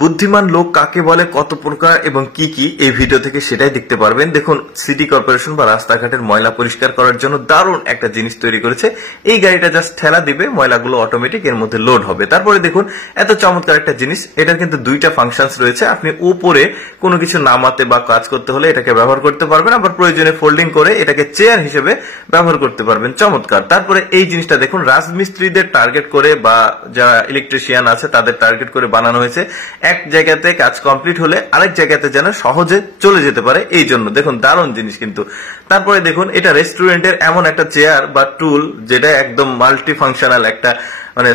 বুদ্ধিমান লোক কাকে বলে, কত প্রকার এবং কি কি এই ভিডিও থেকে সেটাই দেখতে পারবেন। দেখুন, সিটি কর্পোরেশন বা রাস্তাঘাটের ময়লা পরিষ্কার করার জন্য দারুণ একটা জিনিস তৈরি করেছে। এই গাড়িটা জাস্ট ঠেলা দিবে, ময়লাগুলো অটোমেটিক এর মধ্যে লোড হবে। তারপরে দেখুন এত চমৎকার একটা জিনিস, এটার কিন্তু দুইটা ফাংশনস রয়েছে। আপনি উপরে কোনো কিছু নামাতে বা কাজ করতে হলে এটাকে ব্যবহার করতে পারবেন, আবার প্রয়োজনে ফোল্ডিং করে এটাকে চেয়ার হিসেবে ব্যবহার করতে পারবেন। চমৎকার। তারপরে এই জিনিসটা দেখুন, রাজমিস্ত্রিদের টার্গেট করে বা যারা ইলেকট্রিশিয়ান আছে তাদের টার্গেট করে বানানো হয়েছে। এক জায়গাতে কাজ কমপ্লিট হলে আরেক জায়গাতে যেন সহজে চলে যেতে পারে, এই জন্য দেখুন দারুণ জিনিস কিন্তু। তারপরে দেখুন, এটা রেস্টুরেন্টের এমন একটা চেয়ার বা টুল যেটা একদম মাল্টি ফাংশনাল একটা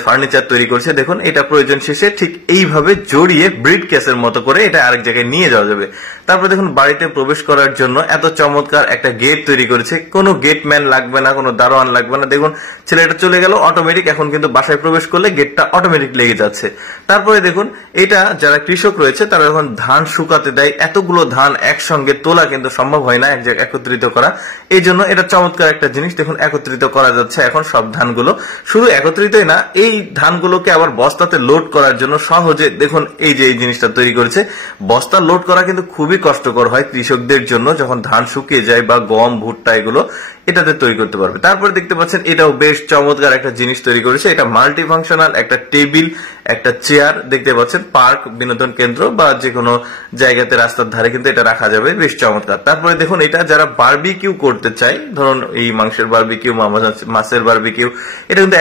ফার্নিচার তৈরি করছে। দেখুন, এটা প্রয়োজন শেষে ঠিক এইভাবে জড়িয়ে ব্রিড কেসের মতো করে এটা আরেক জায়গায় নিয়ে যাওয়া যাবে। তারপরে দেখুন, বাড়িতে প্রবেশ করার জন্য এত চমৎকার একটা গেট তৈরি করেছে। কোনো গেটম্যান লাগবে না, কোনো দারোয়ান লাগবে না। দেখুন, ছেলেটা চলে গেল অটোমেটিক, এখন কিন্তু বাসায় প্রবেশ করলে গেটটা অটোমেটিক লেগে যাচ্ছে। তারপরে দেখুন, এটা যারা কৃষক রয়েছে তারা যখন ধান শুকাতে দেয়, এতগুলো ধান একসঙ্গে তোলা কিন্তু সম্ভব হয় না এক জায়গায় একত্রিত করা, এই জন্য এটা চমৎকার একটা জিনিস। দেখুন, একত্রিত করা যাচ্ছে এখন সব ধানগুলো। শুধু একত্রিতই না, এই ধানগুলোকে আবার বস্তাতে লোড করার জন্য সহজে দেখুন এই যে এই জিনিসটা তৈরি করেছে। বস্তা লোড করা কিন্তু খুবই কষ্টকর হয় কৃষকদের জন্য, যখন ধান শুকিয়ে যায় বা গম ভুট্টা এগুলো এটাতে তৈরি করতে পারবে। তারপরে দেখতে পাচ্ছেন এটাও বেশ চমৎকার একটা জিনিস তৈরি করেছে। এটা মাল্টি ফাংশনাল একটা টেবিল, একটা চেয়ার দেখতে পাচ্ছেন। পার্ক, বিনোদন কেন্দ্র বা যে কোনো জায়গাতে রাস্তার ধারে কিন্তু এটা রাখা যাবে, বেশ চমৎকার। তারপরে দেখুন, এটা যারা বারবিকিউ করতে চায়, ধরুন এই মাংসের বারবিকিউ, মাছের বারবিকিউ, এটা কিন্তু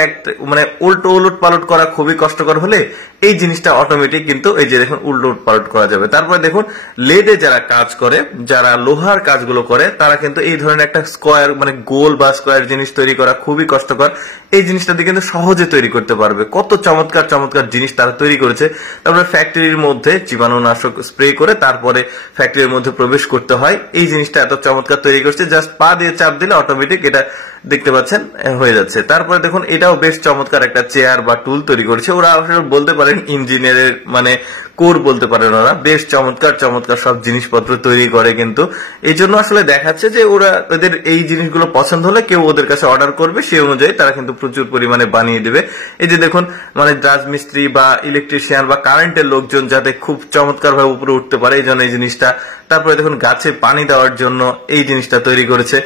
উলট পালট করা খুবই কষ্টকর হলে এই জিনিসটা অটোমেটিক কিন্তু এই যে দেখুন উলট পালট করা যাবে। তারপরে দেখুন, লেদে যারা কাজ করে, যারা লোহার কাজগুলো করে, তারা কিন্তু এই ধরনের একটা স্কোয়ার গোল বা স্কোয়ার জিনিস তৈরি করা খুবই কষ্টকর, এই জিনিসটা দিয়ে কিন্তু সহজে তৈরি করতে পারবে। কত চমৎকার চমৎকার জিনিস তারা তৈরি করেছে। তারপরে ফ্যাক্টরির মধ্যে জীবাণুনাশক স্প্রে করে তারপরে ফ্যাক্টরির মধ্যে প্রবেশ করতে হয়, এই জিনিসটা এত চমৎকার তৈরি করছে। জাস্ট পা দিয়ে চাপ দিলে অটোমেটিক এটা দেখতে পাচ্ছেন হয়ে যাচ্ছে। তারপরে দেখুন, এটাও বেশ চমৎকার একটা চেয়ার বা টুল তৈরি করেছে। ওরা বলতে পারেন ইঞ্জিনিয়ারের কোর বলতে পারেন ওরা। বেশ চমৎকার চমৎকার সব জিনিসপত্র তৈরি করে কিন্তু, এই জন্য আসলে দেখাচ্ছে যে ওরা ওদের এই জিনিসগুলো পছন্দ হলে কেউ ওদের কাছে অর্ডার করবে, সেই অনুযায়ী তারা কিন্তু প্রচুর পরিমাণে বানিয়ে দিবে। এই যে দেখুন, রাজমিস্ত্রি বা ইলেকট্রিশিয়ান বা কারেন্টের লোকজন যাতে খুব চমৎকার ভাবে উপরে উঠতে পারে, এই জন্য এই জিনিসটা। তারপরে দেখুন, গাছে পানি দেওয়ার জন্য এই জিনিসটা তৈরি করেছে।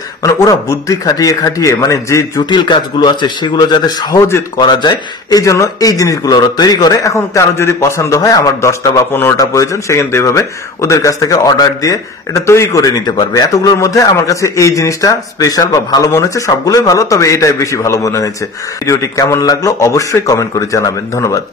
ওরা বুদ্ধি খাটিয়ে খাটিয়ে যে জটিল কাজগুলো আছে সেগুলো যাতে সহজে করা যায়, এই জন্য এই জিনিসগুলো ওরা তৈরি করে। এখন কারো যদি পছন্দ হয়, আমার 10টা বা 15টা প্রয়োজন, সে কিন্তু এভাবে ওদের কাছ থেকে অর্ডার দিয়ে এটা তৈরি করে নিতে পারবে। এতগুলোর মধ্যে আমার কাছে এই জিনিসটা স্পেশাল বা ভালো মনে হচ্ছে। সবগুলোই ভালো, তবে এটাই বেশি ভালো মনে হয়েছে। ভিডিওটি কেমন লাগলো অবশ্যই কমেন্ট করে জানাবেন। ধন্যবাদ।